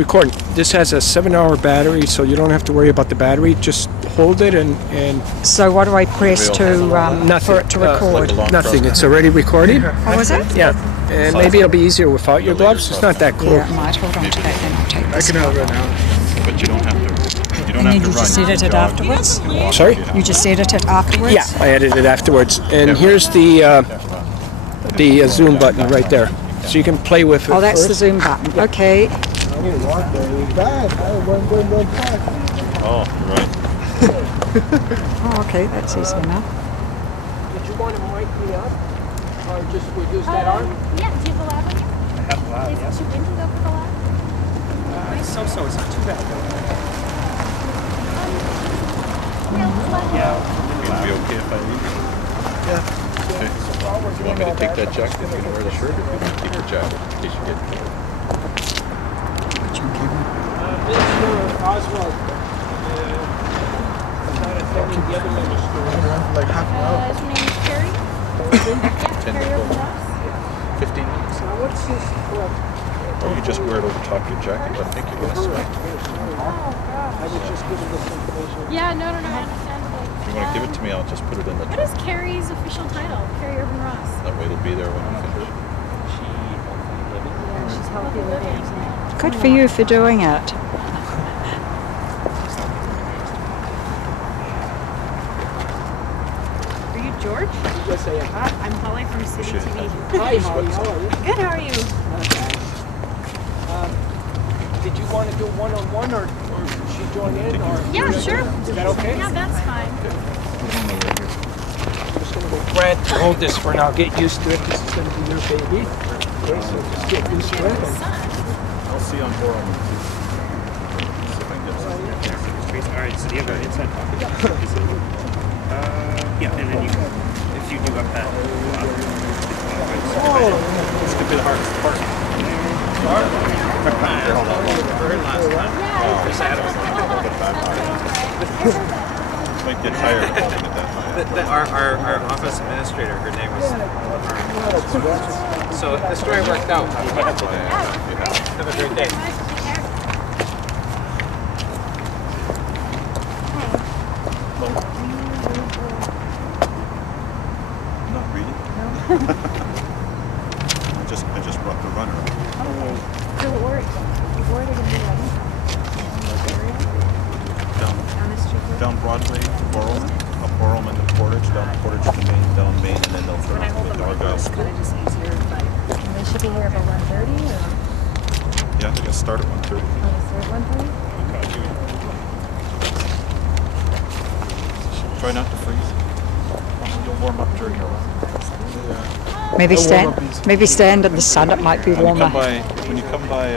recording. This has a 7-hour battery, so you don't have to worry about the battery. Just hold it and So what do I press for it to record? nothing. It's already recording. Oh, is it? Yeah. And maybe it'll be easier without your gloves. It's not that cool. Yeah, I might hold on to that then. I'll take this. I can run out. But you don't have to. You don't And have then to you just run. edit it afterwards? Sorry? You just edit it afterwards? Yeah, I edited afterwards. And here's the zoom button right there. So you can play with it. Oh, that's the first. zoom button. Okay. Oh, right. Oh, okay, that's easy enough. Did you want to mic me up? Or just we use that arm? Yeah, do you have a lab on you? I have a lab, Is yes. it too windy though for the lab? So, it's not too bad. Yeah, It'd be okay if I leave. Yeah. Okay. Do you want me to take that jacket if you're going to wear the shirt, or do you want to keep your jacket in case you get cold? Mr. Oswald. The other members. Like half an hour. his name is Carrie. 10 to 12. 15 minutes. Now what's this for? Or you just wear it over top of your jacket. I think you're going to sweat. Oh, gosh. I was just giving this information. Yeah, no, I understand. If you want to give it to me, I'll just put it in the What is Carrie's official title? Carrie Urban Ross. That way it'll be there when I finish. Yeah, she's healthy living. Good for you for doing it. Are you George? Yes, I am. I'm Holly from City TV. Hi, Holly. How are you? Good, how are you? Not bad. Did you want to do one-on-one, or should she join in? Or Yeah, sure. Is that okay? Yeah, that's fine. I'm just going to go Brad, hold this for now. Get used to it. This is going to be your baby. Okay, so just get used to it. I'll see on board. See if I can get some. All right, so do you have an inside pocket? Yeah, and then you, if you do up that, this could be the hardest part. Might get tired of holding it that high. Our office administrator, her name was. So the story worked out. Have a great day. Not reading? I just brought the runner. So where are you going to be Down Broadway, Borrowman, up Borrowman to Portage, down Portage to Main, down Main, and then they'll turn off to the Argyle School. They should be here about 1:30 or Yeah, I think I start at 1:30. 1:30? Try not to freeze. You'll warm up during your run. Maybe stand in the sun, it might be warmer. When you come by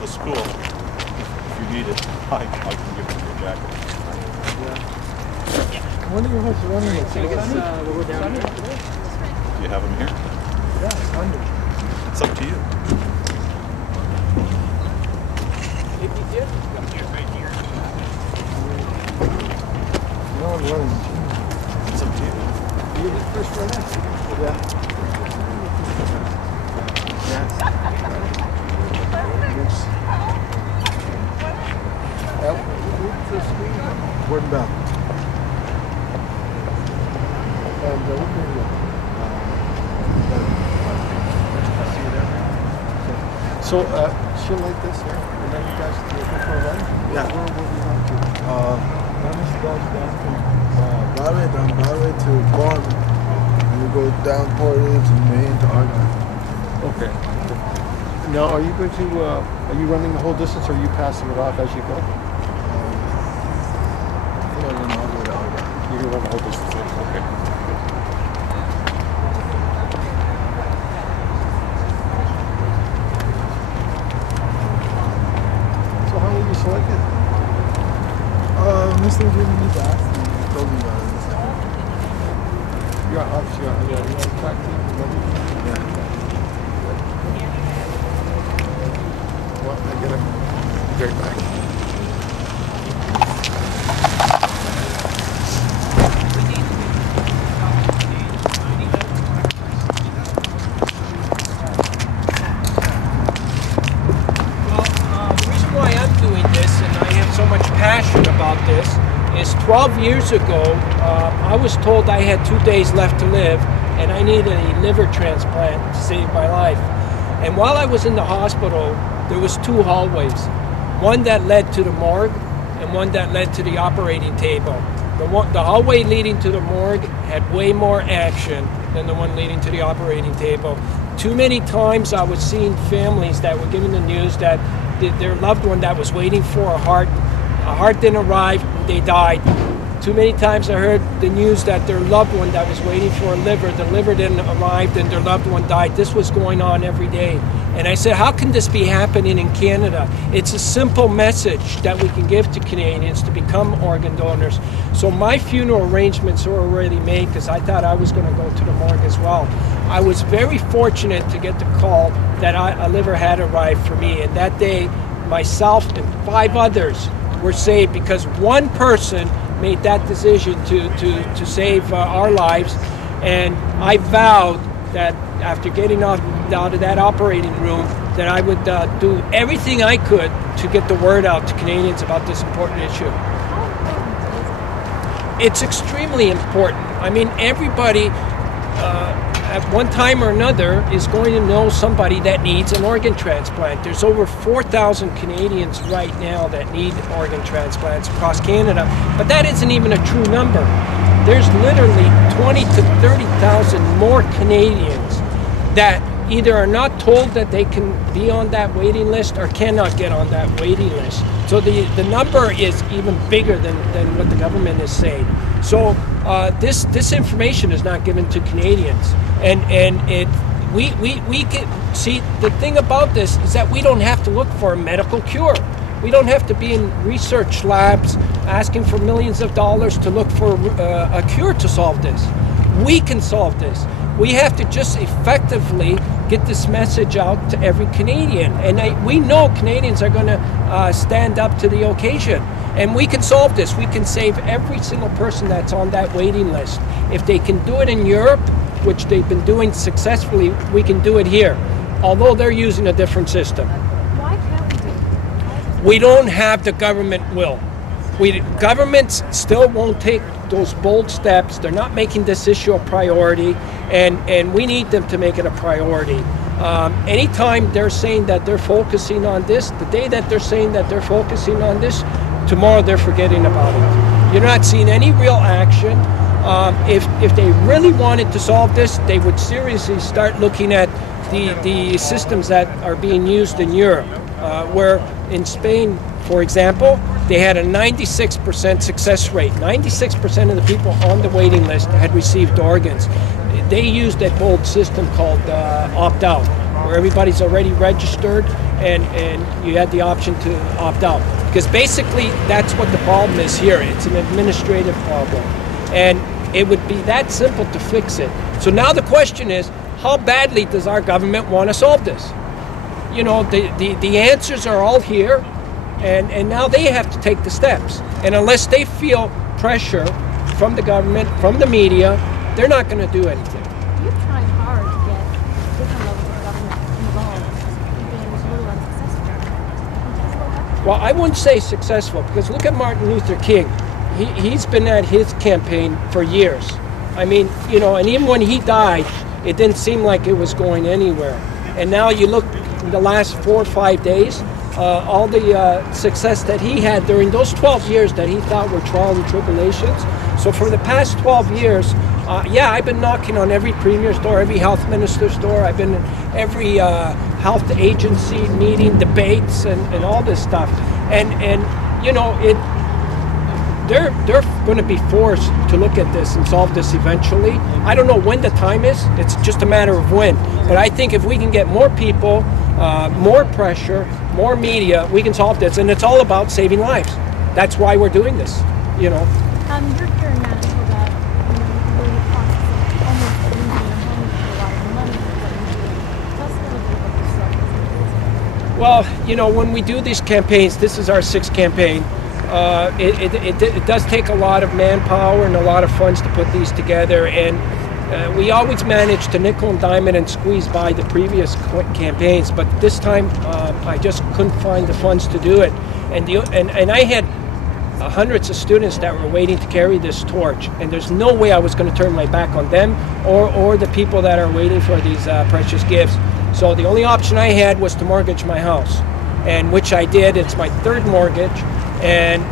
the school, if you need it, I can give you your jacket. When are you running it? Do you have them here? Yeah, under. It's up to you. If you did, no, I'm running. It's up to you. You the first runner? Yeah. Yes. Gordon Bell. And so she'll like this here, and then you guys can go for a run? Yeah. Where will you run to? One is down from Broadway to Vaughan, and you go down Portage and Maine to Argyle. Okay. Now, are you going to, are you running the whole distance, or are you passing it off as you go? I think I'll run all the way to Argyle. You can run the whole distance, okay. So how will you select it? Mr. Jimmy needs to ask me. He told me about it. You're obviously on the track team? Yeah. Well, I get it. Be right back. this is 12 years ago, I was told I had 2 days left to live and I needed a liver transplant to save my life. And while I was in the hospital, there was 2 hallways. One that led to the morgue and one that led to the operating table. The hallway leading to the morgue had way more action than the one leading to the operating table. Too many times I was seeing families that were given the news that their loved one that was waiting for a heart didn't arrive, they died. Too many times I heard the news that their loved one that was waiting for a liver, the liver didn't arrive and their loved one died. This was going on every day. And I said, how can this be happening in Canada? It's a simple message that we can give to Canadians to become organ donors. So my funeral arrangements were already made because I thought I was going to go to the morgue as well. I was very fortunate to get the call that a liver had arrived for me. And that day, myself and 5 others were saved because one person made that decision to save our lives. And I vowed that after getting out of that operating room, that I would do everything I could to get the word out to Canadians about this important issue. It's extremely important. I mean, everybody at one time or another is going to know somebody that needs an organ transplant. There's over 4,000 Canadians right now that need organ transplants across Canada, but that isn't even a true number. There's literally 20 to 30,000 more Canadians that either are not told that they can be on that waiting list or cannot get on that waiting list. So the number is even bigger than what the government is saying. So this information is not given to Canadians, and we can see the thing about this is that we don't have to look for a medical cure. We don't have to be in research labs asking for millions of dollars to look for a cure to solve this. We can solve this. We have to just effectively get this message out to every Canadian. And we know Canadians are going to stand up to the occasion. And we can solve this. We can save every single person that's on that waiting list. If they can do it in Europe, which they've been doing successfully, we can do it here, although they're using a different system. Why can't we do it? We don't have the government will. Governments still won't take those bold steps. They're not making this issue a priority, and we need them to make it a priority. Anytime they're saying that they're focusing on this, the day that they're saying that they're focusing on this, tomorrow they're forgetting about it. You're not seeing any real action. If they really wanted to solve this, they would seriously start looking at the systems that are being used in Europe, where in Spain, for example, they had a 96% success rate. 96% of the people on the waiting list had received organs. They used that bold system called opt-out, where everybody's already registered and you had the option to opt out. Because basically that's what the problem is here. It's an administrative problem. And it would be that simple to fix it. So now the question is, how badly does our government want to solve this? You know, the answers are all here. And now they have to take the steps. And unless they feel pressure from the government, from the media, they're not going to do anything. You've tried hard to get different levels of government involved. You've been a little unsuccessful. Well, I wouldn't say successful, because look at Martin Luther King. He's been at his campaign for years. I mean, you know, and even when he died, it didn't seem like it was going anywhere. And now you look in the last 4 or 5 days, all the success that he had during those 12 years that he thought were trials and tribulations. So for the past 12 years, I've been knocking on every premier's door, every health minister's door. I've been in every health agency meeting, debates, and all this stuff. And you know, they're going to be forced to look at this and solve this eventually. I don't know when the time is. It's just a matter of when. But I think if we can get more people, more pressure, more media, we can solve this. And it's all about saving lives. That's why we're doing this, you know. You're here in Manitoba that, you're in the process of almost losing your home for a lot of money for what you're doing. Tell us a little bit about the struggle. Well, you know, when we do these campaigns, this is our 6th campaign. It does take a lot of manpower and a lot of funds to put these together, and we always manage to nickel and dime it and squeeze by the previous campaigns, but this time I just couldn't find the funds to do it. And I had hundreds of students that were waiting to carry this torch, and there's no way I was going to turn my back on them or the people that are waiting for these precious gifts. So the only option I had was to mortgage my house, and which I did. It's my third mortgage, and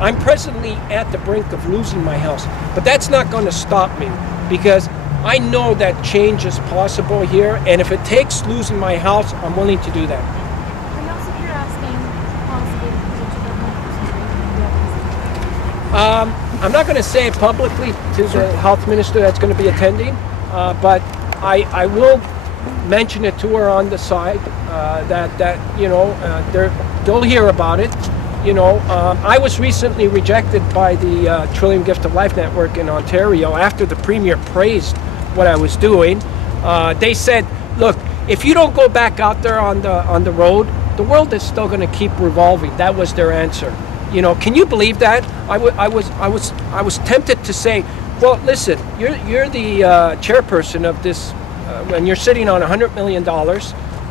I'm presently at the brink of losing my house. But that's not going to stop me, because I know that change is possible here, and if it takes losing my house, I'm willing to do that. Are you also here asking possibly the provincial government? I'm not going to say it publicly to the health minister that's going to be attending, but I will mention it to her on the side that you know, they'll hear about it. You know, I was recently rejected by the Trillium Gift of Life Network in Ontario after the Premier praised what I was doing. They said, look, if you don't go back out there on the road, the world is still going to keep revolving. That was their answer. You know, can you believe that? I was tempted to say, well, listen, you're the chairperson of this, when you're sitting on $100 million.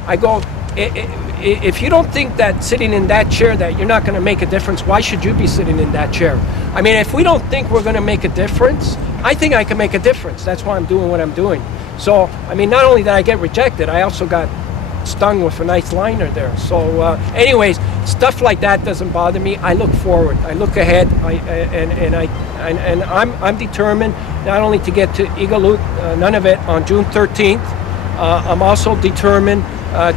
I go, if you don't think that sitting in that chair that you're not going to make a difference, why should you be sitting in that chair? I mean, if we don't think we're going to make a difference, I think I can make a difference. That's why I'm doing what I'm doing. So, I mean, not only did I get rejected, I also got stung with a nice liner there. So, anyways, stuff like that doesn't bother me. I look forward. I look ahead. I'm determined not only to get to Iqaluit, Nunavut on June 13th. I'm also determined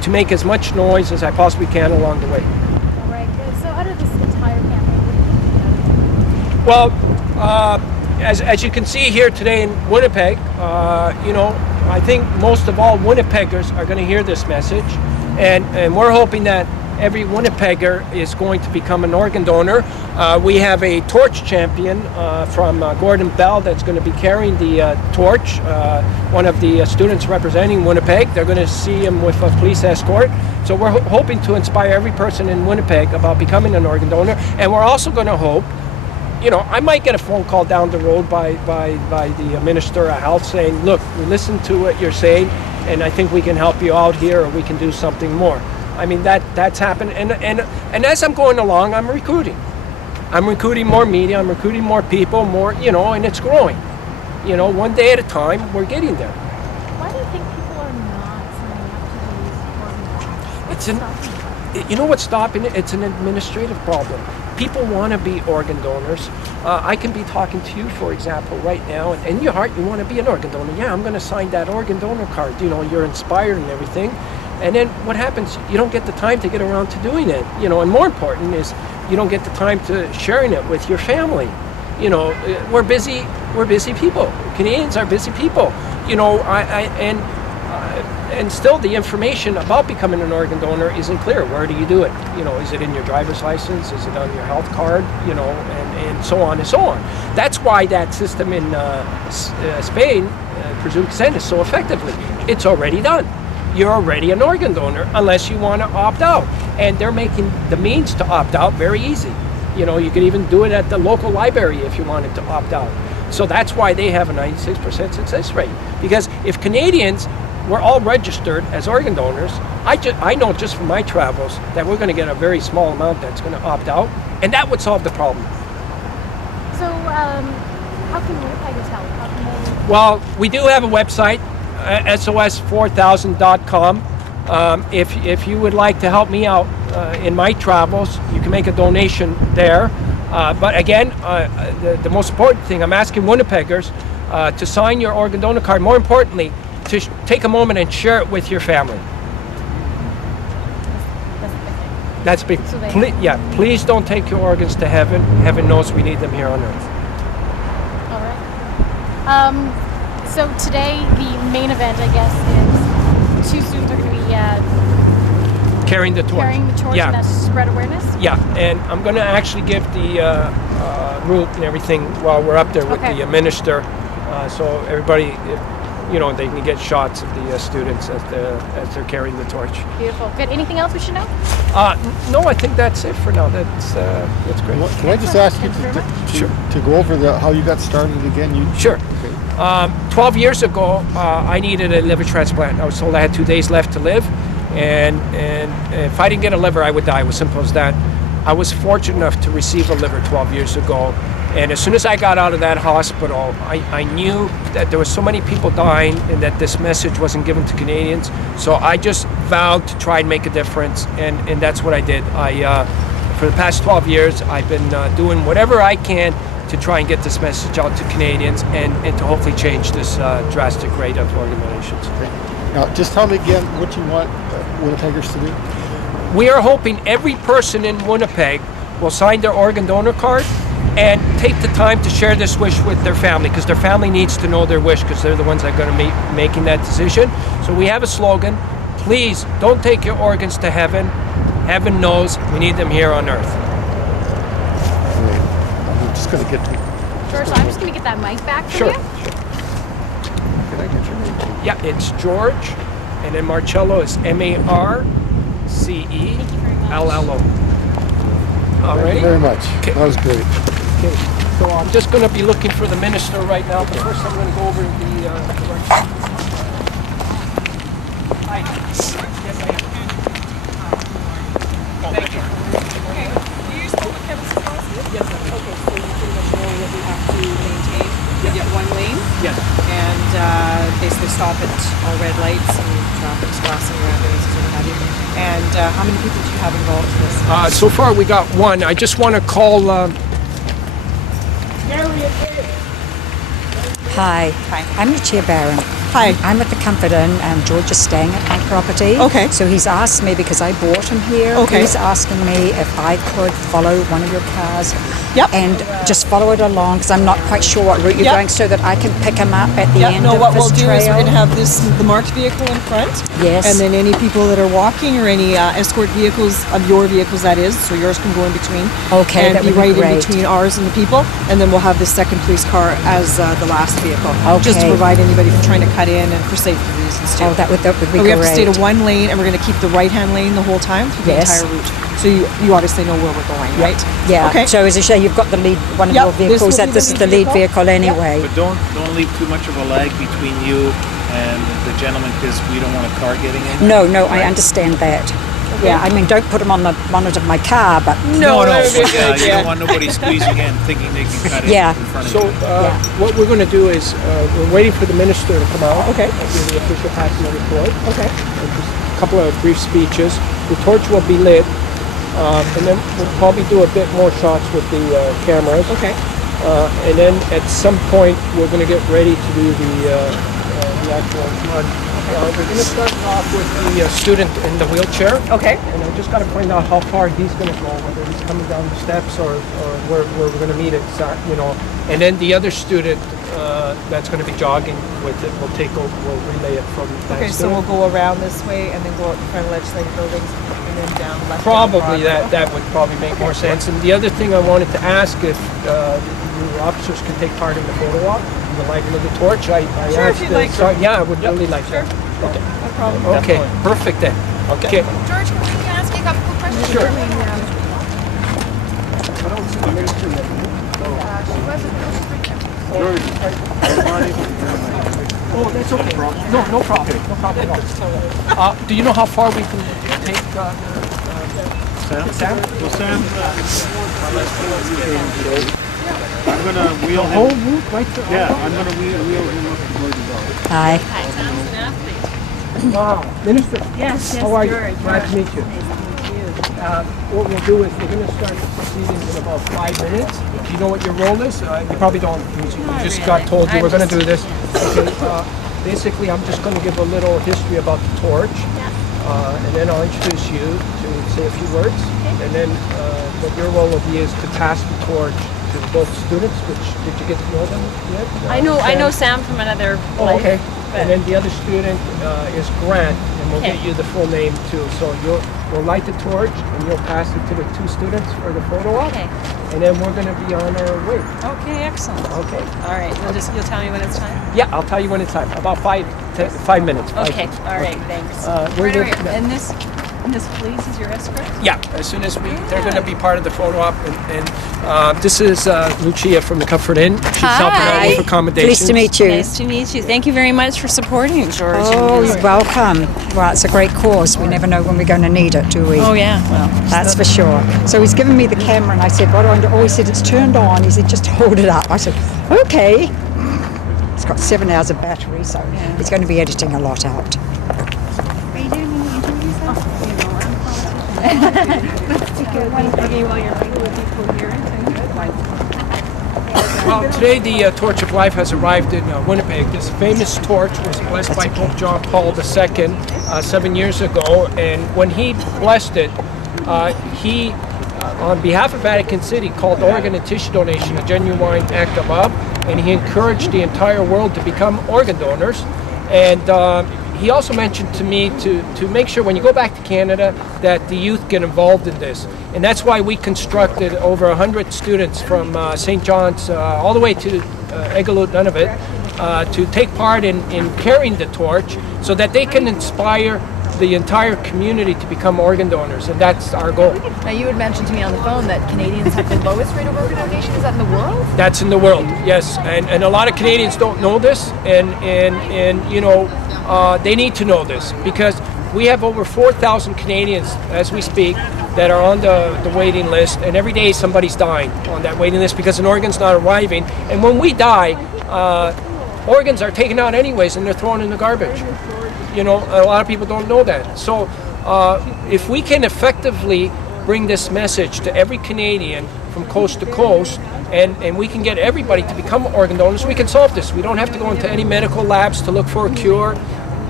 to make as much noise as I possibly can along the way. All right, good. So out of this entire campaign, what do you think? Well, as you can see here today in Winnipeg, you know, I think most of all Winnipeggers are going to hear this message, and we're hoping that every Winnipegger is going to become an organ donor. We have a torch champion from Gordon Bell that's going to be carrying the torch, one of the students representing Winnipeg. They're going to see him with a police escort. So we're hoping to inspire every person in Winnipeg about becoming an organ donor, and we're also going to hope, you know, I might get a phone call down the road by the Minister of Health saying, look, we listened to what you're saying, and I think we can help you out here, or we can do something more. I mean, that's happened, and as I'm going along, I'm recruiting. I'm recruiting more media, I'm recruiting more people, more, you know, and it's growing. You know, one day at a time, we're getting there. Why do you think people are not signing up to these organ donors? You know what's stopping it? It's an administrative problem. People want to be organ donors. I can be talking to you, for example, right now, and in your heart, you want to be an organ donor. Yeah, I'm going to sign that organ donor card. You know, you're inspired and everything. And then what happens? You don't get the time to get around to doing it. You know, and more important is you don't get the time to sharing it with your family. You know, we're busy people. Canadians are busy people. You know, and still the information about becoming an organ donor isn't clear. Where do you do it? You know, is it in your driver's license? Is it on your health card? You know, and so on and so on. That's why that system in Spain, presumed consent, is so effectively. It's already done. You're already an organ donor unless you want to opt out. And they're making the means to opt out very easy. You know, you could even do it at the local library if you wanted to opt out. So that's why they have a 96% success rate. Because if Canadians were all registered as organ donors, I know just from my travels that we're going to get a very small amount that's going to opt out, and that would solve the problem. So how can Winnipeggers help? How can they... Well, we do have a website, SOS4000.com. If you would like to help me out in my travels, you can make a donation there. But again, the most important thing, I'm asking Winnipeggers to sign your organ donor card. More importantly, to take a moment and share it with your family. That's big. So Please don't take your organs to heaven. Heaven knows we need them here on earth. All right. So today, the main event, I guess, is 2 students are going to be Carrying the torch. carrying the torch, Yeah. and that's to spread awareness? Yeah, and I'm going to actually give the route and everything while we're up there with Okay. the minister, so everybody, you know, they can get shots of the students as they're carrying the torch. Beautiful. Good. Anything else we should know? No, I think that's it for now. That's great. Can I just ask you Thank you very Sure. to go over how you got started again? Sure. Okay. 12 years ago, I needed a liver transplant. I was told I had 2 days left to live, and if I didn't get a liver, I would die. It was simple as that. I was fortunate enough to receive a liver 12 years ago. And as soon as I got out of that hospital, I knew that there were so many people dying and that this message wasn't given to Canadians. So I just vowed to try and make a difference, and that's what I did. For the past 12 years, I've been doing whatever I can to try and get this message out to Canadians and to hopefully change this drastic rate of organ donations. Now, just tell me again what you want Winnipeggers to do. We are hoping every person in Winnipeg will sign their organ donor card and take the time to share this wish with their family, because their family needs to know their wish, because they're the ones that are going to be making that decision. So we have a slogan: please don't take your organs to heaven. Heaven knows we need them here on earth. Great. I'm just going to get to... George, I'm just going to get that mic back from Sure. you. Can I get your name, please? Yeah, it's George, and then Marcello is MARCELLO. All Thank right. you very much. Okay. That was great. Okay, so I'm just going to be looking for the minister right now, but first I'm going to go over the directions. Hi. Yes, I am. Thank you. Okay. Do you spoke with Kevin's policy? Yes, I am. Okay, so you pretty much know what we have to maintain. We have one lane Yes. and basically stop at all red lights and traffic's crossing or ambulances or what have you. And how many people do you have involved in this? So far we got one. I just want to call... Hi. Hi. I'm the Chair Baron. Hi. I'm at the Comfort Inn, and George is staying at my property. Okay. So he's asked me, because I bought him here, Okay. he's asking me if I could follow one of your cars. Yep. And just follow it along, because I'm not quite sure what route you're Yep. going, so that I can pick him up at the Yeah, end no, of what this we'll do trail. is we're going to have the marked vehicle in front. Yes. And then any people that are walking or any escort vehicles of your vehicles, that is, so yours can go in between. Okay, and that be would be right in great. between ours and the people. And then we'll have the second police car as the last vehicle. Just to Okay. provide anybody from trying to cut in and for safety reasons too. Oh, that would be But great. we have to stay to one lane, and we're going to keep the right-hand lane the whole time through the Yes. entire route. So you obviously know where we're going, right? Yeah. Okay. So as you say, you've got the lead, one of Yep, your this will vehicles. be That the this is lead the lead vehicle. vehicle anyway. But don't leave too much of a lag between you and the gentleman, because we don't want a car getting in. No, I understand that. Yeah, I mean, don't put them on the bonnet of my car, but No, that would be a but good you idea. don't want nobody squeezing in thinking they can cut Yeah. in front of So you. what we're going to do is we're waiting for the minister to come out. Okay. And give the official passing report. Okay. And just a couple of brief speeches. The torch will be lit, and then we'll probably do a bit more shots with the cameras. Okay. And then at some point we're going to get ready to do the actual run. We're going to start off with the student in the wheelchair. Okay. And I just got to find out how far he's going to go, whether he's coming down the steps or where we're going to meet it, And then the other student that's going to be jogging with it will we'll relay it from that Okay, so student. we'll go around this way and then go out in front of legislative buildings and then down left. Probably down that would probably make more sense. And the other thing I wanted to ask if your officers can take part in the photo walk, in the lighting of the torch. I Sure, asked if you'd like to. yeah, I would really like Sure. that. Okay. No problem. Okay, perfect then. Okay. George, can we ask you a couple of questions? Sure. I mean, I don't see the minister yet. she wasn't Oh, that's okay. No problem. No problem at all. Do you know how far we can take Sam? So Sam, I'm gonna wheel The whole him. route right there? Yeah, I'm gonna wheel him up to Gordon Dog. Hi. Wow. Minister, Yes, how are you? Glad to meet you. What we'll do is we're going to start the proceedings in about 5 minutes. Do you know what your role is? You probably don't. You just got told you were going to do this. Okay, basically, I'm just going to give a little history about the torch. And then I'll introduce you to say a few words. And then what your role will be is to pass the torch to both students, which, did you get to know them yet? I know Sam from another Oh, life. okay. And then the other student is Grant, and we'll Okay. get you the full name too. So we'll light the torch, and you'll pass it to the two students for the photo op. Okay. And then we're going to be on our way. Okay, excellent. Okay. All right, you'll tell me when it's time? Yeah, I'll tell you when it's time. About 5 minutes. 5 Okay, minutes. all right, thanks. We're Right with- away. And this, And this police is your escort? Yeah, as soon as they're going to be part of the photo op. And this is Lucia from the Comfort Inn. She's helping out with accommodations. Pleased to meet you. Nice to meet you. Thank you very much for supporting George. Oh, you're welcome. Well, it's a great cause. We never know when we're going to need it, do we? Oh, yeah. Well, That's for sure. So he's given me the camera and I said, what do I do? Oh, he said, it's turned on. He said, just hold it up. I said, okay. It's got 7 hours of battery, so he's going to be editing a lot out. Are you doing any interviews? Okay, well, you're really coherent and good. Well, today the Torch of Life has arrived in Winnipeg. This famous torch was blessed by Pope John Paul II 7 years ago, and when he blessed it, he, on behalf of Vatican City, called organ and tissue donation a genuine act of love, and he encouraged the entire world to become organ donors. And he also mentioned to me to make sure when you go back to Canada that the youth get involved in this. And that's why we constructed over 100 students from St. John's all the way to Egalut, Nunavut, to take part in carrying the torch so that they can inspire the entire community to become organ donors, and that's our goal. Now, you had mentioned to me on the phone that Canadians have the lowest rate of organ donation. Is that in the world? That's in the world, yes. And a lot of Canadians don't know this, and you know, they need to know this, because we have over 4,000 Canadians, as we speak, that are on the waiting list, and every day somebody's dying on that waiting list because an organ's not arriving. And when we die, organs are taken out anyways, and they're thrown in the garbage. You know, a lot of people don't know that. So if we can effectively bring this message to every Canadian from coast to coast, and we can get everybody to become organ donors, we can solve this. We don't have to go into any medical labs to look for a cure.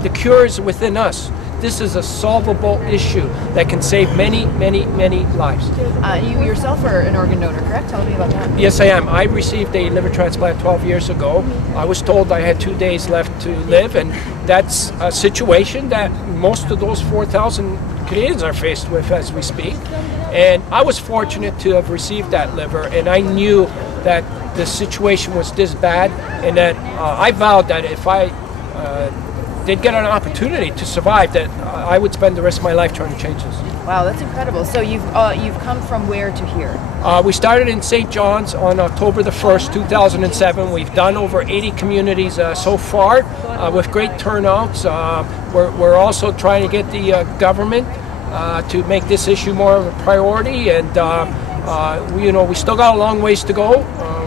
The cure is within us. This is a solvable issue that can save many, many, many lives. You yourself are an organ donor, correct? Tell me about that. Yes, I am. I received a liver transplant 12 years ago. I was told I had 2 days left to live, and that's a situation that most of those 4,000 Canadians are faced with as we speak. And I was fortunate to have received that liver, and I knew that the situation was this bad, and that I vowed that if I did get an opportunity to survive, that I would spend the rest of my life trying to change this. Wow, that's incredible. So you've come from where to here? We started in St. John's on October the 1st, 2007. We've done over 80 communities so far with great turnouts. We're also trying to get the government to make this issue more of a priority, and we still got a long ways to go.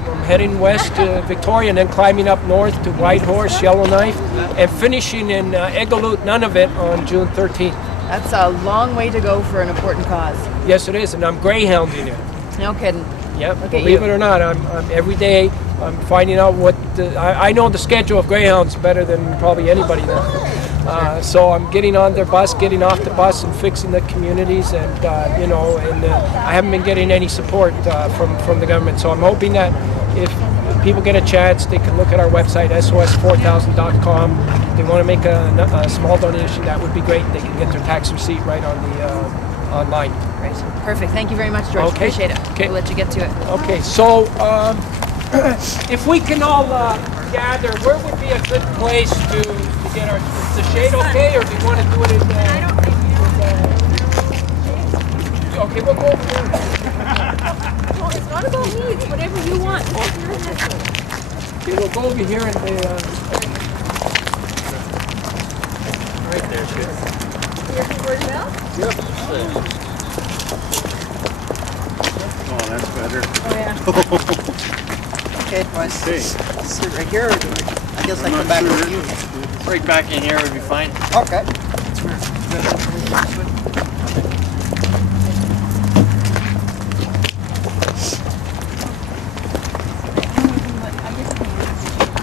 I'm heading west to Victoria and then climbing up north to Whitehorse, Yellowknife, and finishing in Egalut, Nunavut on June 13th. That's a long way to go for an important cause. Yes, it is, and I'm greyhounding it. No kidding. Yep, believe it or not, I'm every day I'm finding out what I know the schedule of greyhounds better than probably anybody now. So I'm getting on their bus, getting off the bus, and fixing the communities, and I haven't been getting any support from the government. So I'm hoping that if people get a chance, they can look at our website, SOS4000.com. If they want to make a small donation, that would be great. They can get their tax receipt right on the online. Great. Perfect. Thank you very much, George. Okay. Appreciate it. Okay. We'll let you get to it. Okay, so if we can all gather, where would be a good place to get our... Is the shade okay, or do you want to do it in... I don't think okay, we'll go over there. Well, it's not about me. It's whatever you want. Okay, we'll go over here and right there, sure. Here's the word mouth? Yep. Oh, that's better. Oh, yeah. Okay, do I sit right here, or do I guess I come back with you? Right back in here would be fine. Okay.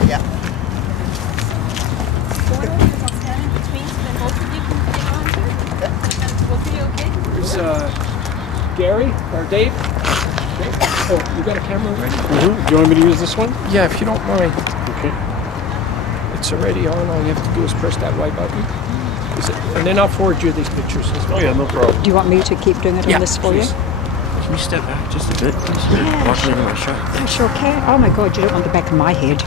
Yeah. So what I'll do is I'll stand in between so then both of you can get on here. And both of you, okay? There's Gary, or Dave. Oh, you got a camera ready? Do you want me to use this one? Yeah, if you don't mind. Okay. It's already on. All you have to do is press that white button. And then I'll forward you these pictures as well. Oh yeah, no problem. Do you want me to keep doing it on this for please. you? Can you step back just a bit, please? Yeah, Walking into my shot. I sure can. Oh my God, you don't want the back of my head.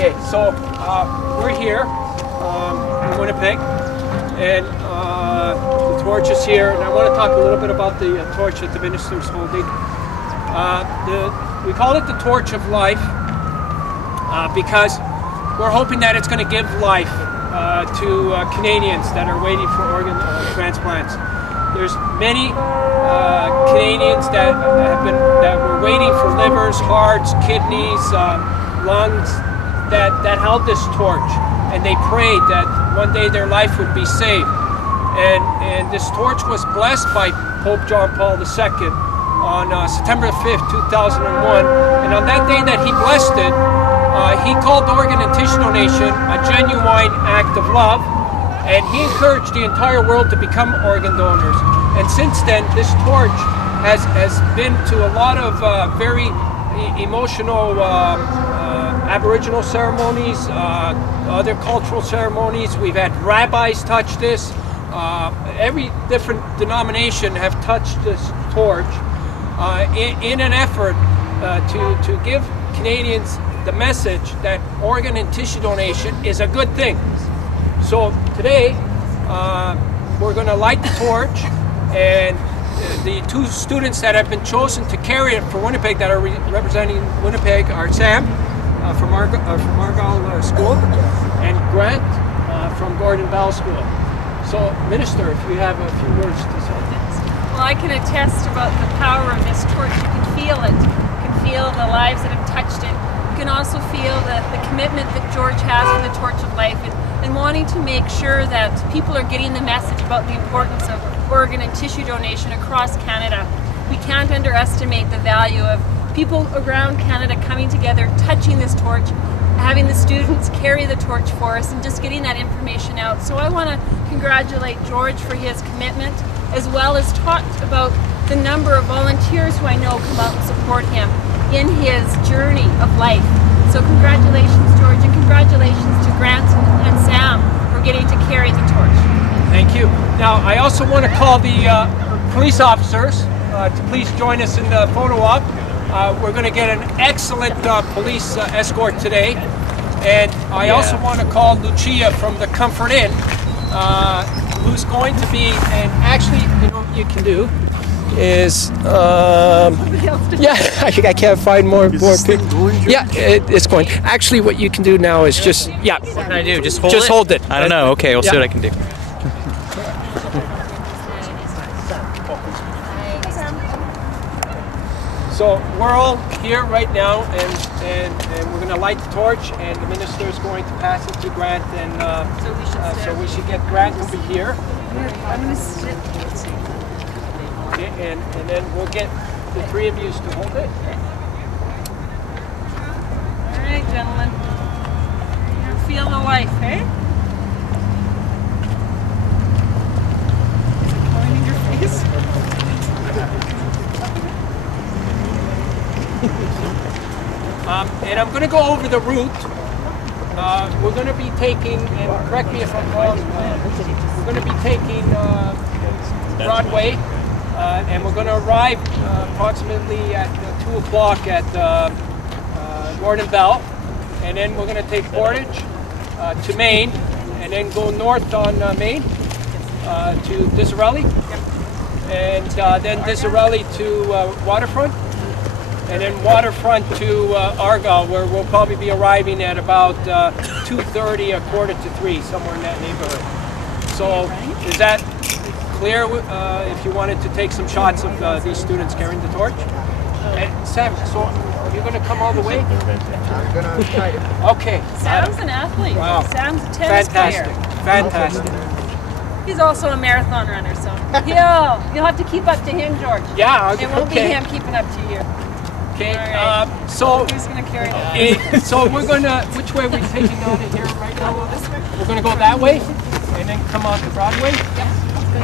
Okay, so we're here in Winnipeg, and the torch is here, and I want to talk a little bit about the torch that the minister's holding. We call it the Torch of Life because we're hoping that it's going to give life to Canadians that are waiting for organ transplants. There's many Canadians that were waiting for livers, hearts, kidneys, lungs that held this torch, and they prayed that one day their life would be saved. And this torch was blessed by Pope John Paul II on September 5th, 2001. And on that day that he blessed it, he called organ and tissue donation a genuine act of love, and he encouraged the entire world to become organ donors. And since then, this torch has been to a lot of very emotional Aboriginal ceremonies, other cultural ceremonies. We've had rabbis touch this. Every different denomination have touched this torch in an effort to give Canadians the message that organ and tissue donation is a good thing. So today, we're going to light the torch, and the two students that have been chosen to carry it for Winnipeg that are representing Winnipeg are Sam from Argyle School and Grant from Gordon Bell School. So, Minister, if you have a few words to say. Well, I can attest about the power of this torch. You can feel it. You can feel the lives that have touched it. You can also feel the commitment that George has for the Torch of Life and wanting to make sure that people are getting the message about the importance of organ and tissue donation across Canada. We can't underestimate the value of people around Canada coming together, touching this torch, having the students carry the torch for us, and just getting that information out. So I want to congratulate George for his commitment, as well as talk about the number of volunteers who I know come out and support him in his journey of life. So congratulations, George, and congratulations to Grant and Sam for getting to carry the torch. Thank you. Now, I also want to call the police officers to please join us in the photo op. We're going to get an excellent police escort today. And I also want to call Lucia from the Comfort Inn, who's going to be, and actually, you know what you can do is, I can't find more pictures. Yeah, it's going. Actually, what you can do now is just, What can I do? Just hold it? Just hold it. I don't know. Okay, we'll see what I can do. So we're all here right now, and we're going to light the torch, and the minister is going to pass it to Grant, and so we should get Grant over here. I'm going to sit. Okay, and then we'll get the three of you to hold it. All right, gentlemen. You feel the life, eh? Is it going in your face? And I'm going to go over the route. We're going to be taking, and correct me if I'm wrong, we're going to be taking Broadway, and we're going to arrive approximately at 2 o'clock at Gordon Bell, and then we're going to take Portage to Maine, and then go north on Maine to Disraeli, and then Disraeli to Waterfront, and then Waterfront to Argyle, where we'll probably be arriving at about 2:30 or 2:45, somewhere in that neighborhood. So is that clear if you wanted to take some shots of these students carrying the torch? And Sam, so you're going to come all the way? I'm gonna try it. Okay. Sam's an athlete. Wow. Sam's a tennis player. Fantastic. He's also a marathon runner, so you'll have to keep up to him, George. Yeah, It won't be okay. him keeping up to you. Okay, All right. so Who's going to carry that? so we're going to, which way are we taking out of here right now? We're going to go that way and then come on to Broadway?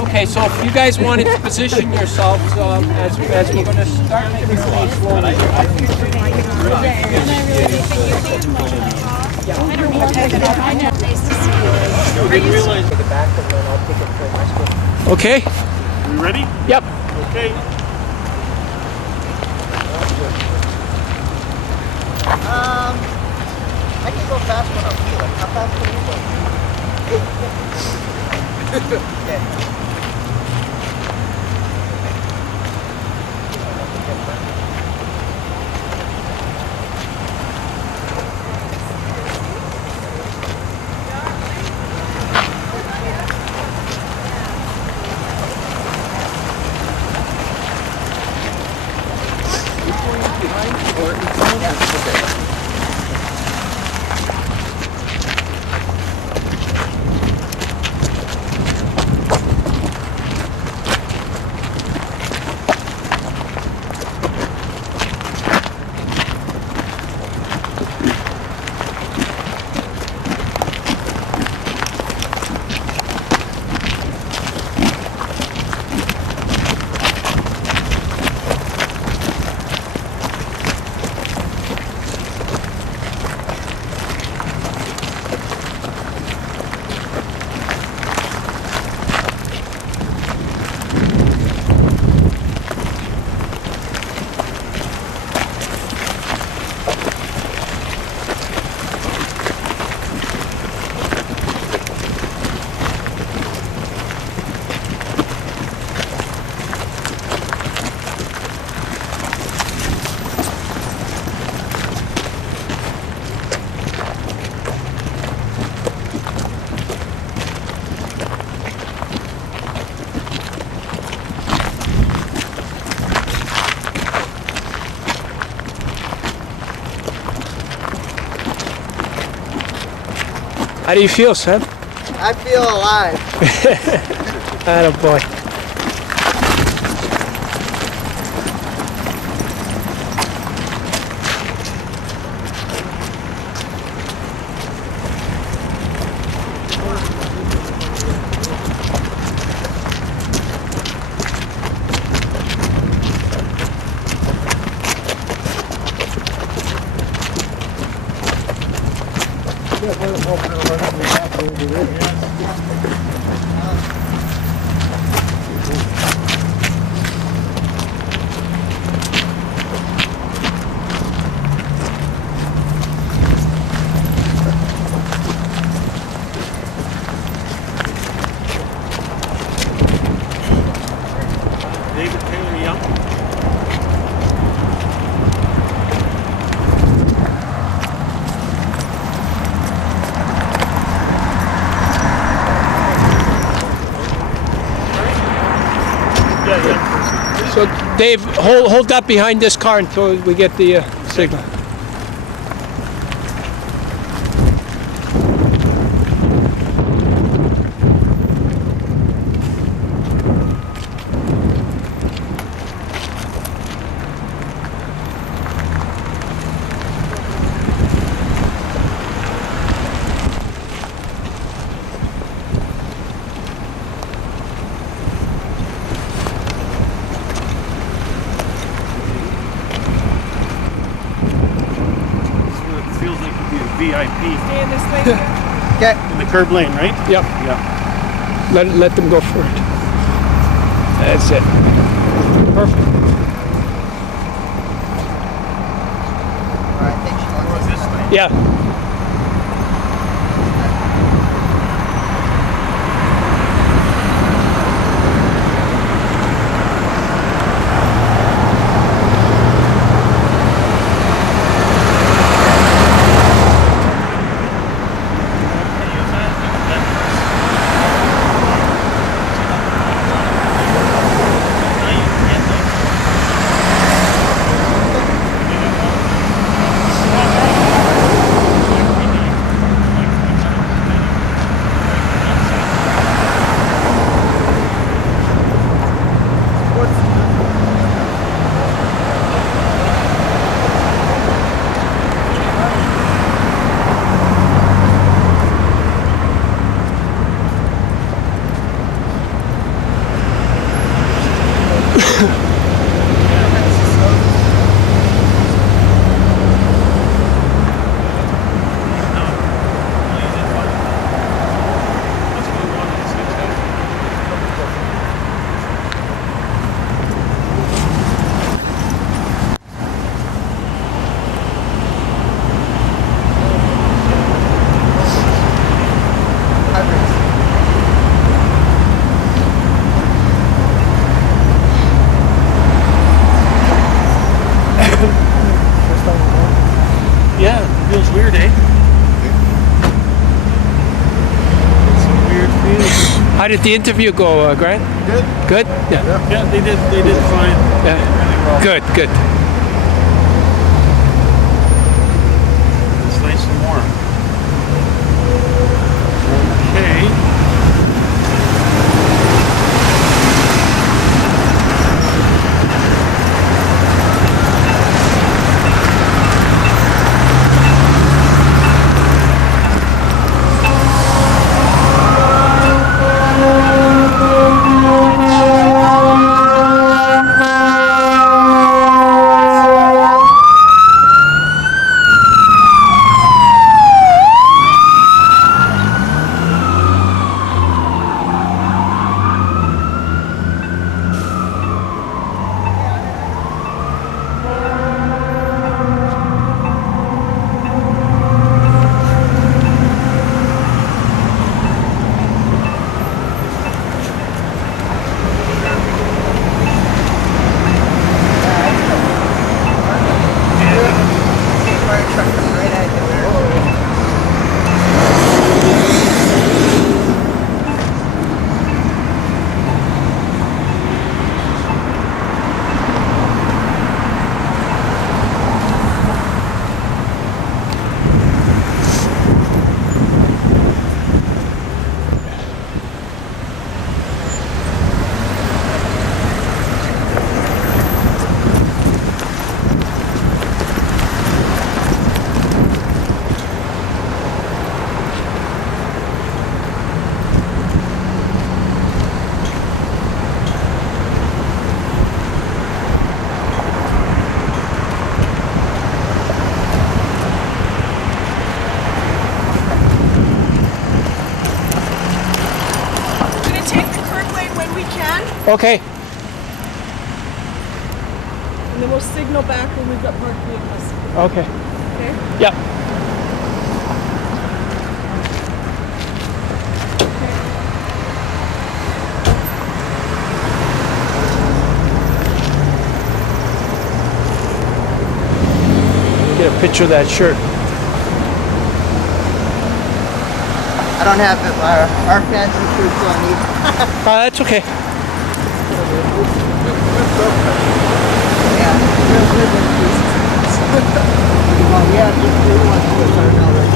Okay, so if you guys wanted to position yourselves as we're going to start making our way slowly. Okay. We ready? Yep. Okay. I can go fast. How do you feel, Sam? I feel alive. Attaboy. David Taylor Young. So Dave, hold that behind this car until we get the signal. Feels like to be a VIP. Stay in this lane. Okay. In the curb lane, right? Yep. Yeah. Let them go for it. That's it. Perfect. Alright, thanks, Sean. This way. Yeah. Yeah, feels weird, eh? It's a weird feeling. How did the interview go, Grant? Good. Good? Yeah. Yeah, they did fine. Yeah. Good, good. Okay. And then we'll signal back when we've got parked vehicles. Okay. Okay? Yep. Get a picture of that shirt. I don't have our fancy shirts on either. That's okay. Yeah, real good with pieces. Well, yeah, just do one with our knowledge.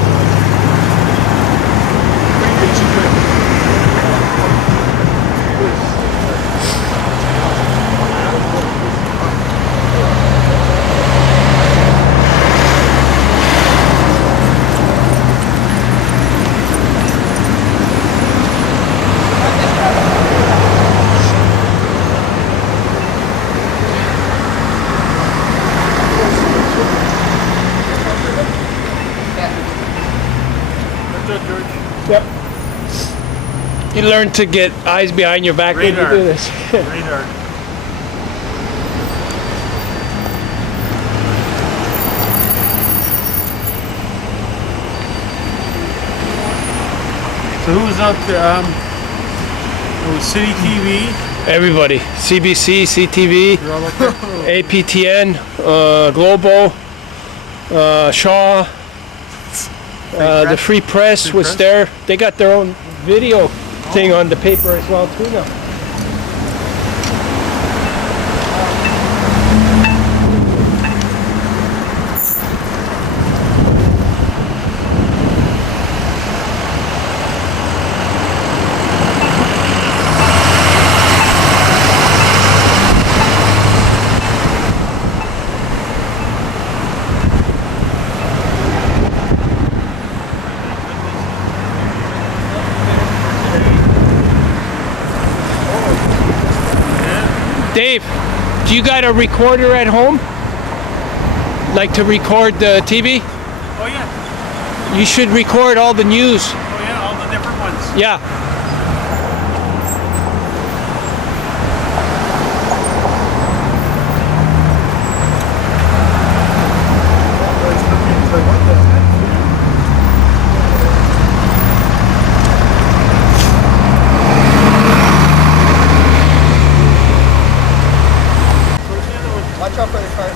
Yep. You learn to get eyes behind your back when you do this. Radar. So who was up there? It was City TV. Everybody. CBC, CTV, You're all up there? APTN, Global, Shaw, the Free Press was there. They got their own video thing on the paper as well too now. Dave, do you got a recorder at home? Like to record the TV? Oh yeah. You should record all the news. Oh yeah, all the different ones. Yeah. Watch out for the car.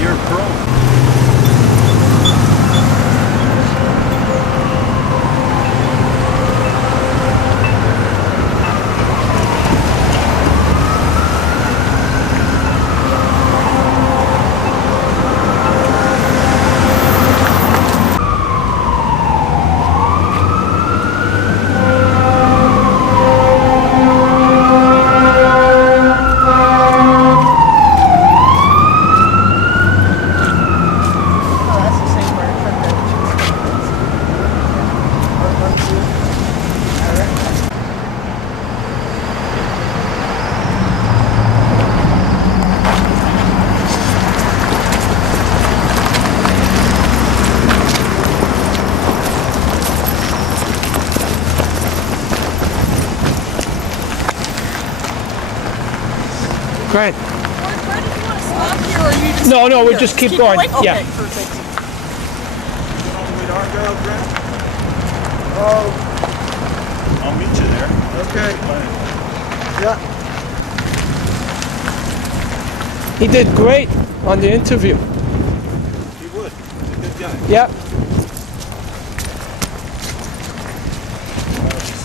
You're a pro. Grant. Where did you want to stop here, or you just No, we'll just keep going. Yeah. Okay, perfect. Oh, I'll meet you there. okay. Yeah. He did great on the interview. He would. He's a good guy. Yep.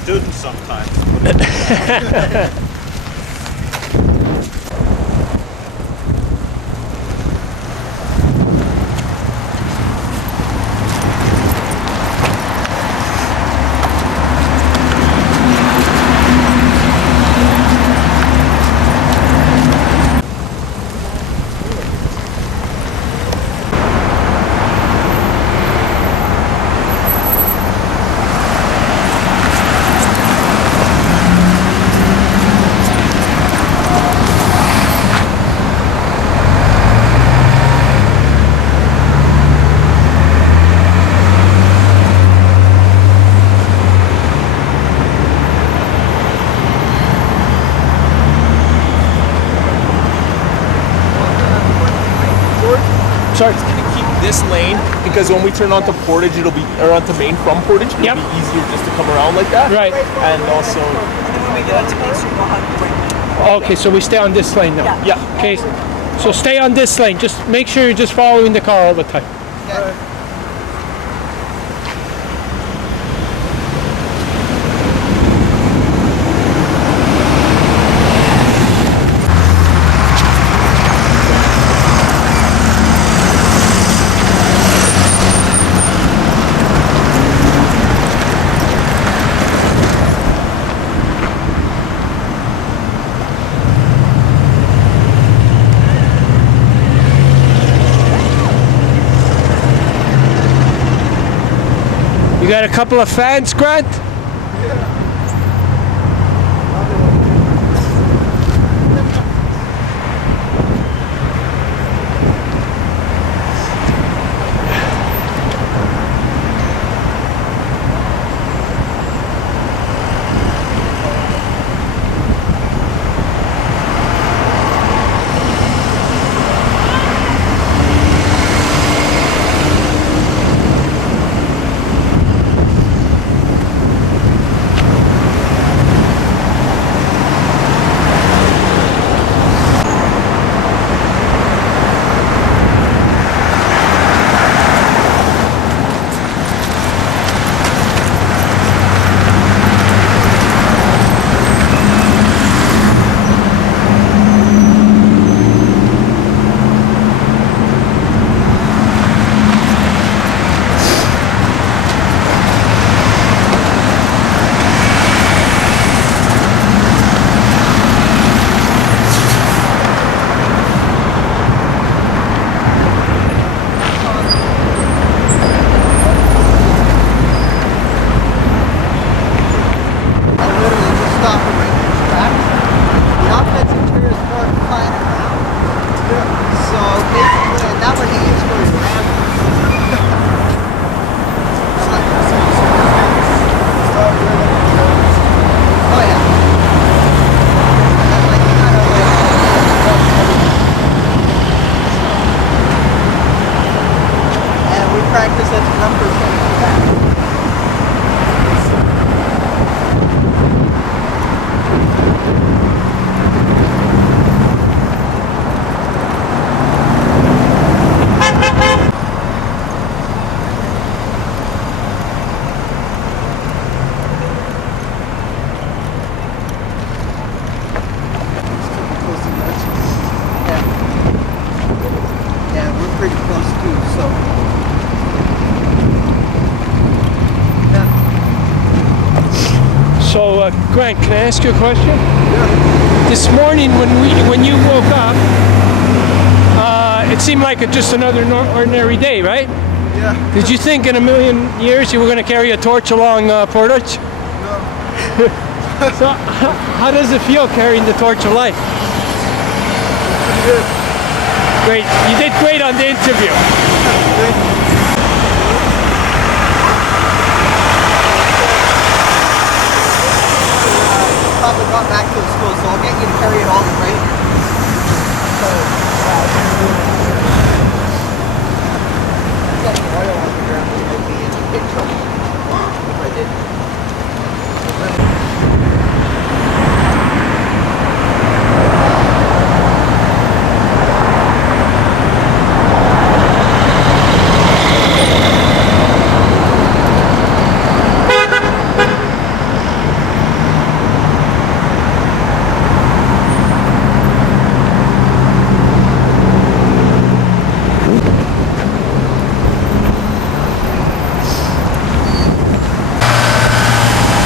Students sometimes. Sorry. Keep this lane because when we turn onto Portage, it'll be or onto Main from Portage. It'll Yep. be easier just to come around like that. Right. And also, And then when we get onto Main Street, we'll have the right lane. Okay, so we stay on this lane now. yeah. Okay. So stay on this lane. Just make sure you're just following the car all the time. You got a couple of fans, Grant? Grant, can I ask you a question? Yeah. This morning when you woke up, it seemed like just another ordinary day, right? Yeah. Did you think in a million years you were going to carry a torch along Portage? No. So how does it feel carrying the torch of life? Pretty good. Great. You did great on the interview. Thank you. Probably got back to the school, so I'll get you to carry it all the way. Getting oil on the ground would be in big trouble if I didn't.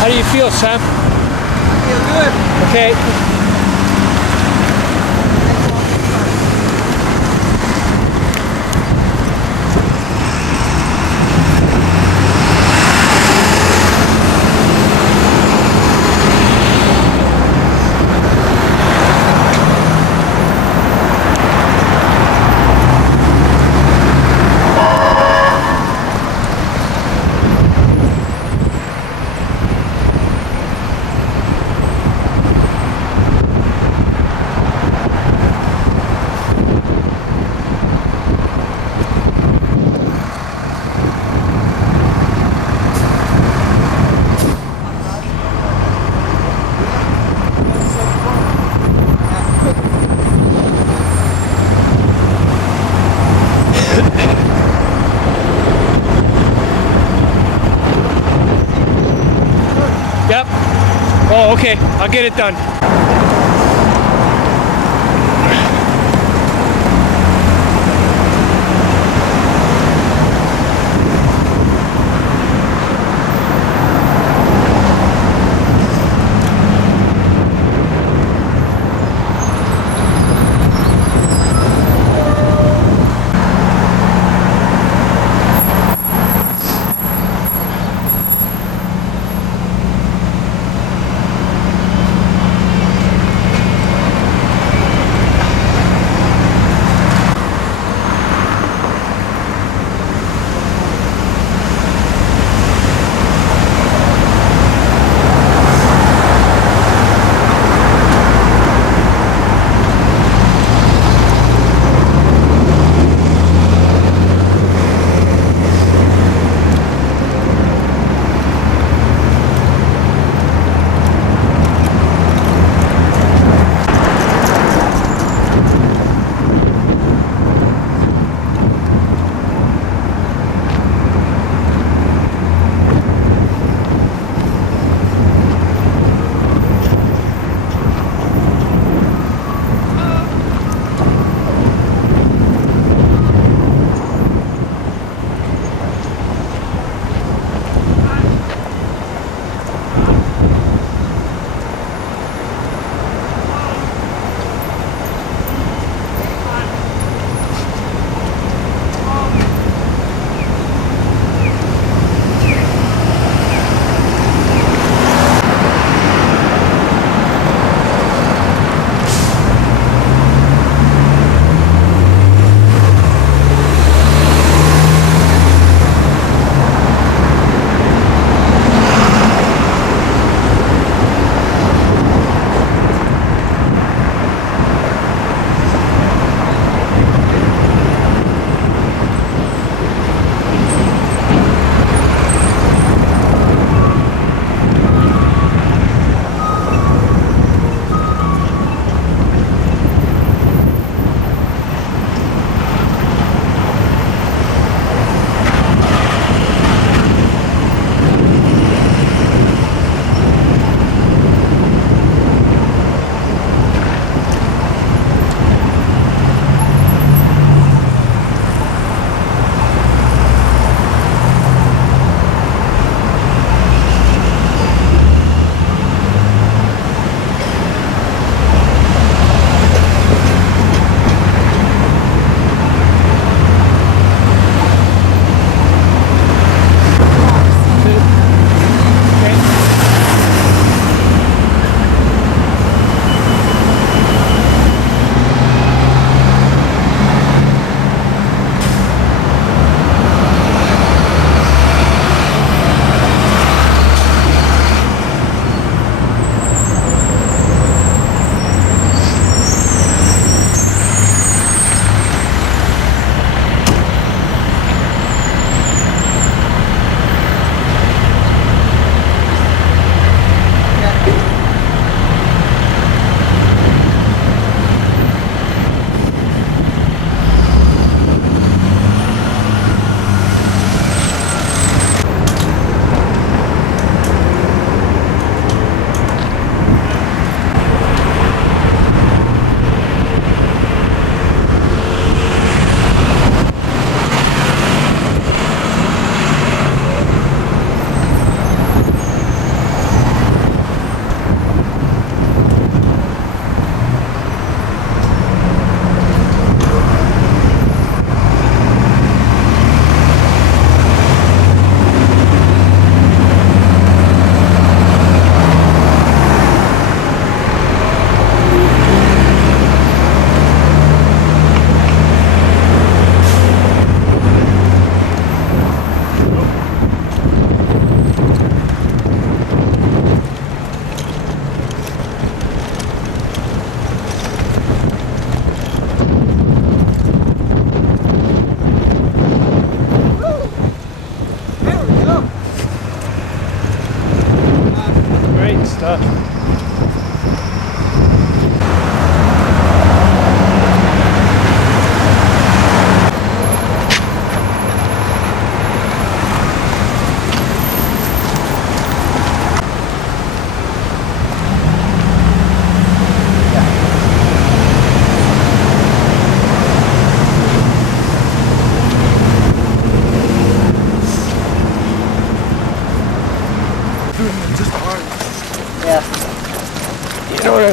How do you feel, Sam? Feel good. Okay. Yep. Oh, okay. I'll get it done.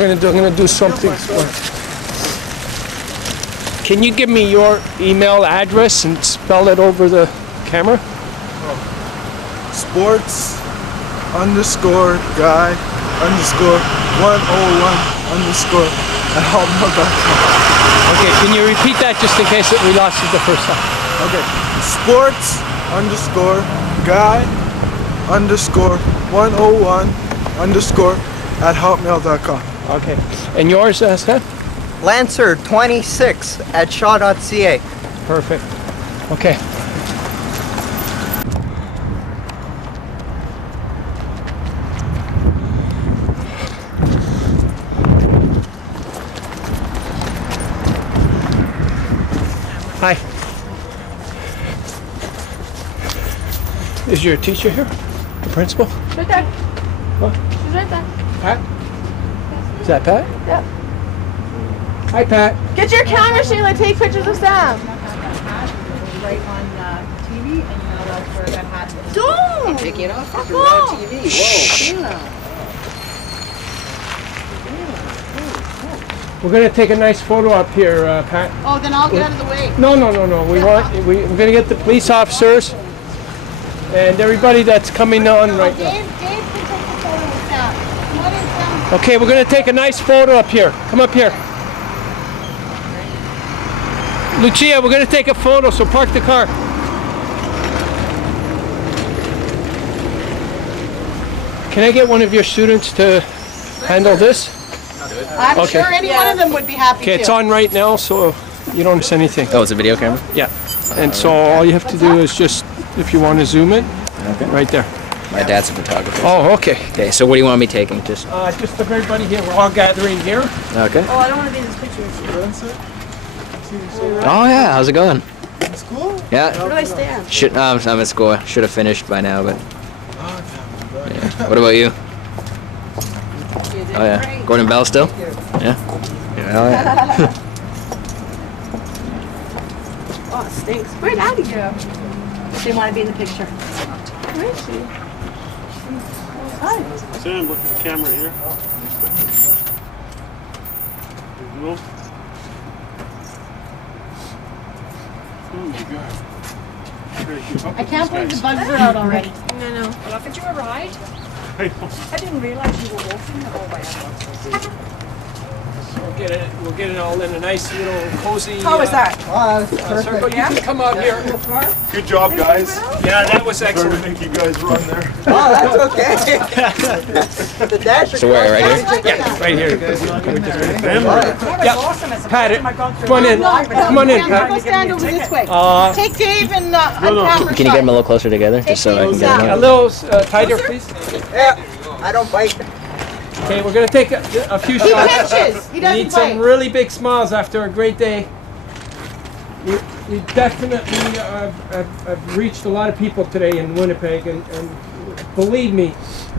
gonna do? I'm gonna do something. Can you give me your email address and spell it over the camera? sports_guy_101_ Okay, can you repeat that just in case we lost it the first time? Okay, sports_guy_101_ Okay, and yours, Seth? Lancer26@shaw.ca. Perfect. Okay. Hi. Is your teacher here? The principal? Right there. What? She's right there. Pat? Is that Pat? Yep. Hi, Pat. Get your camera, Sheila. Take pictures of Sam. Right on TV, and you're not allowed to wear that hat. Don't. Take it off. Fuck You're on off. TV. Whoa. We're gonna take a nice photo up here, Pat. Oh, then I'll get out of the way. No. We're gonna get the police officers and everybody that's coming on right now. Dave can take the photo with Sam. What is Sam? Okay, we're gonna take a nice photo up here. Come up here. Lucia, we're gonna take a photo, so park the car. Can I get one of your students to handle this? I'm Okay. sure any one of them would be happy Okay, to. it's on right now, so you don't miss anything. Oh, it's a video camera? Yeah. And so all you have to do is just, if you want to zoom in, right there. My dad's a photographer. Oh, okay. Okay, so what do you want me taking? Just Just of everybody here, we're all gathering here. okay. Oh, I don't want to be in this picture. Oh yeah, how's it going? School? Yeah. Where do I stand? I'm at school. Should have finished by now, but. Yeah. What about you? Oh yeah. Gordon Bell still? Yeah. Yeah. Oh yeah. Oh, it stinks. Where'd Addie go? She want to be in the picture. Where is she? Hi. Sam, look at the camera here. Move. I can't believe the bugs are out already. No. Well, offered you a ride. I didn't realize you were walking the whole way. We'll get it all in a nice little cozy. How was that? Circle. You can come out here. Good job, guys. Yeah, that was Sorry to excellent. make you guys run there. Oh, that's okay. The dash. So where, right here? Yeah, right here. That was Yeah. awesome. As a Pat, first time I've gone through come on in. live. Come on in, Go Pat. stand over this way. Take Dave and on camera Can you get them a little closer together, just so I can get A them? little tighter, please. Yeah, I don't bite. Okay, we're gonna take a few He shots. pitches. He We doesn't need some bite. really big smiles after a great day. We definitely have reached a lot of people today in Winnipeg, and believe me,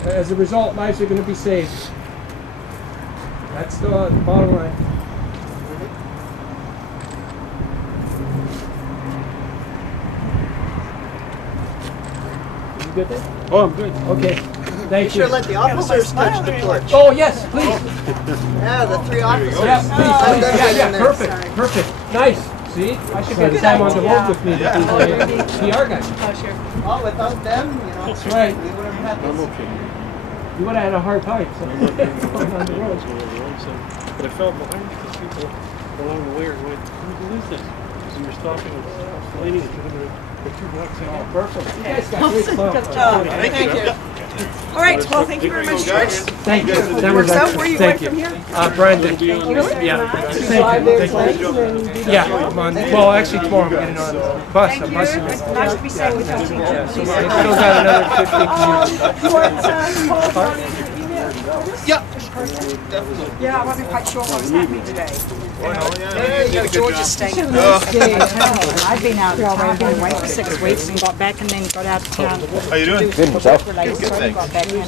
as a result, lives are going to be saved. That's the bottom line. You good there? Oh, I'm good. Okay. Thank You you. should let the officers touch the torch. Oh yes, please. Yeah, the three officers. Yeah, please. Let them get in there. Perfect. Nice. See, I should get Sam on the road with me. He's a PR guy. Oh, without them, you know. That's right. We would have had I'm this. okay. You would have had a hard time. So. Going on the road. But I felt behind because people along the way are going, who is this? Because you were stopping and explaining it to them. They're 2 blocks out. Perfect. You guys got great stuff. Good job. Thank you. All right. Well, thank you very much, George. Thank you. That was Works out. Where excellent. you Thank going you. from here? Brandon. Really? Yeah. Thank you. Yeah. I'm on, well, actually tomorrow I'm getting on a bus. Thank A you. bus. It's nice to be safe with you. Yeah, so I still got another 50 minutes. Yeah. Yeah, I wasn't quite sure what was happening today. George is staying. I've been out away for 6 weeks and got back and then got out of town. How you doing? Good, yourself? Got back home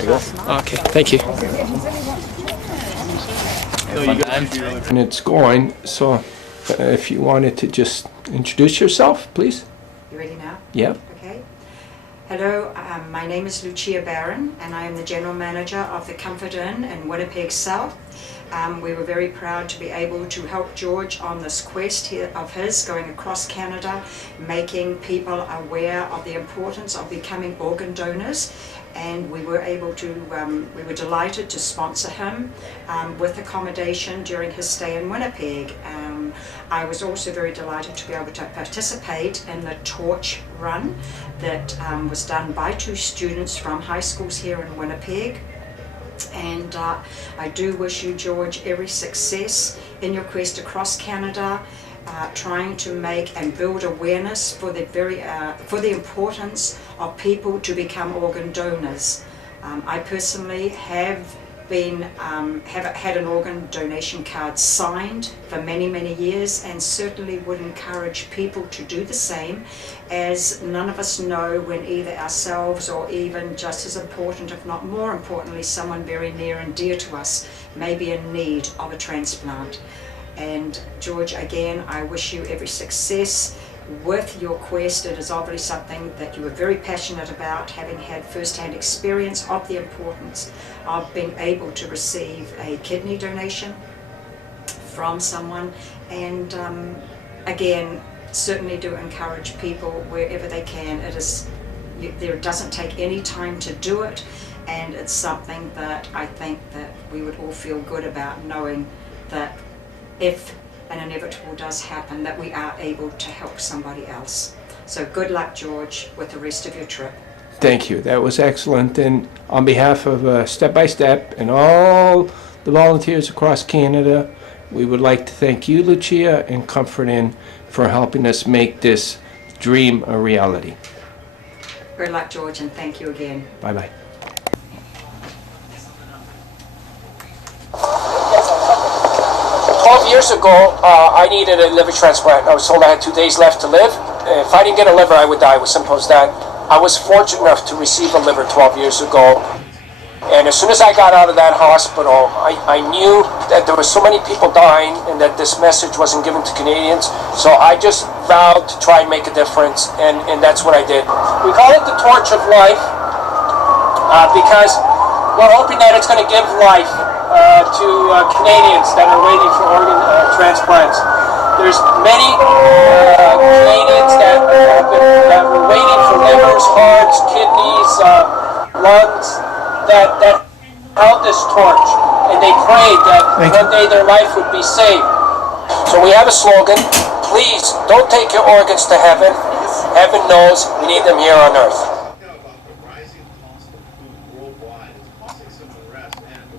last night. Okay, thank you. And it's going, so if you wanted to just introduce yourself, please. You ready now? Yeah. Okay. Hello, my name is Lucia Barron and I am the General Manager of the Comfort Inn in Winnipeg South. We were very proud to be able to help George on this quest here of his, going across Canada, making people aware of the importance of becoming organ donors. And we were able to, we were delighted to sponsor him with accommodation during his stay in Winnipeg. I was also very delighted to be able to participate in the torch run that was done by 2 students from high schools here in Winnipeg. And I do wish you, George, every success in your quest across Canada, trying to make and build awareness for the importance of people to become organ donors. I personally have had an organ donation card signed for many years, and certainly would encourage people to do the same, as none of us know when either ourselves or even just as important, if not more importantly, someone very near and dear to us may be in need of a transplant. And George, again, I wish you every success with your quest. It is obviously something that you are very passionate about, having had first-hand experience of the importance of being able to receive a kidney donation from someone. And again, certainly do encourage people wherever they can. There doesn't take any time to do it, and it's something that I think that we would all feel good about, knowing that if an inevitable does happen, that we are able to help somebody else. So good luck, George, with the rest of your trip. Thank you. That was excellent. And on behalf of Step by Step and all the volunteers across Canada, we would like to thank you, Lucia, and Comfort Inn for helping us make this dream a reality. Good luck, George, and thank you again. Bye-bye. Years ago, I needed a liver transplant. I was told I had 2 days left to live. If I didn't get a liver, I would die. It was simple as that. I was fortunate enough to receive a liver 12 years ago. And as soon as I got out of that hospital, I knew that there were so many people dying and that this message wasn't given to Canadians. So I just vowed to try and make a difference, and that's what I did. We call it the Torch of Life because we're hoping that it's going to give life to Canadians that are waiting for organ transplants. There's many Canadians that were waiting for livers, hearts, kidneys, lungs, that held this torch, and they prayed that one day their life would be saved. So we have a slogan: please don't take your organs to heaven. Heaven knows we need them here on earth.